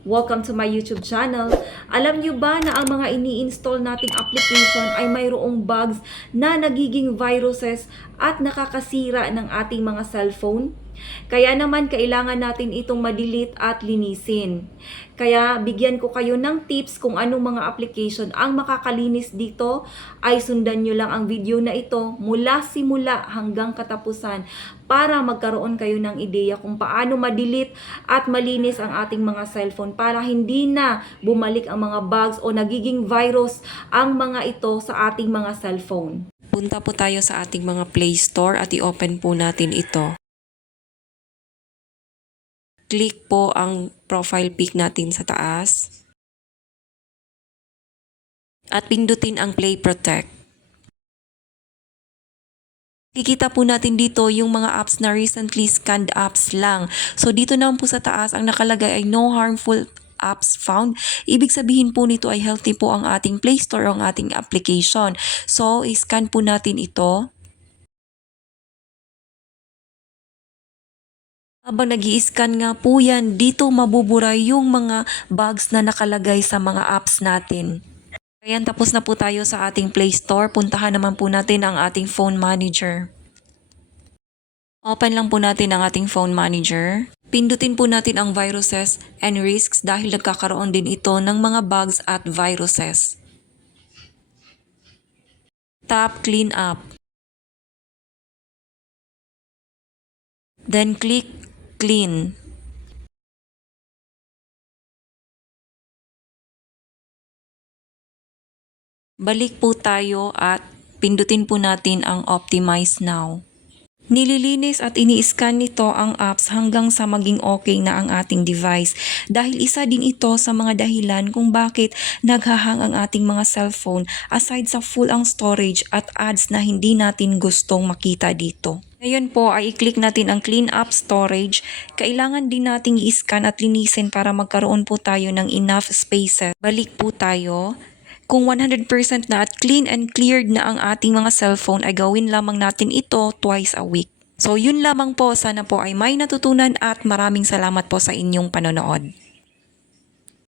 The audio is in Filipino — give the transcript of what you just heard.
Welcome to my YouTube channel. Alam niyo ba na ang mga ini-install nating application ay mayroong bugs na nagiging viruses at nakakasira ng ating mga cellphone? Kaya naman kailangan natin itong madelete at linisin. Kaya bigyan ko kayo ng tips kung anong mga application ang makakalinis dito ay sundan nyo lang ang video na ito mula simula hanggang katapusan para magkaroon kayo ng ideya kung paano madelete at malinis ang ating mga cellphone para hindi na bumalik ang mga bugs o nagiging virus ang mga ito sa ating mga cellphone. Punta po tayo sa ating mga Play Store at i-open po natin ito. Click po ang profile pic natin sa taas. At pindutin ang Play Protect. Kikita po natin dito yung mga apps na recently scanned apps lang. So dito naman po sa taas, ang nakalagay ay no harmful apps found. Ibig sabihin po nito ay healthy po ang ating Play Store o ang ating application. So, i-scan po natin ito. Habang nag scan nga po yan, dito mabubura yung mga bugs na nakalagay sa mga apps natin. Ayan, tapos na po tayo sa ating Play Store. Puntahan naman po natin ang ating phone manager. Open lang po natin ang ating phone manager. Pindutin po natin ang viruses and risks dahil nagkakaroon din ito ng mga bugs at viruses. Tap Clean Up. Then click Clean. Balik po tayo at pindutin po natin ang Optimize Now. Nililinis at ini-scan nito ang apps hanggang sa maging okay na ang ating device dahil isa din ito sa mga dahilan kung bakit naghahang ang ating mga cellphone aside sa full ang storage at ads na hindi natin gustong makita dito. Ngayon po ay i-click natin ang clean up storage. Kailangan din nating i-scan at linisin para magkaroon po tayo ng enough spaces. Balik po tayo kung 100% na at clean and cleared na ang ating mga cellphone ay gawin lamang natin ito twice a week. So yun lamang po, sana po ay may natutunan at maraming salamat po sa inyong panonood.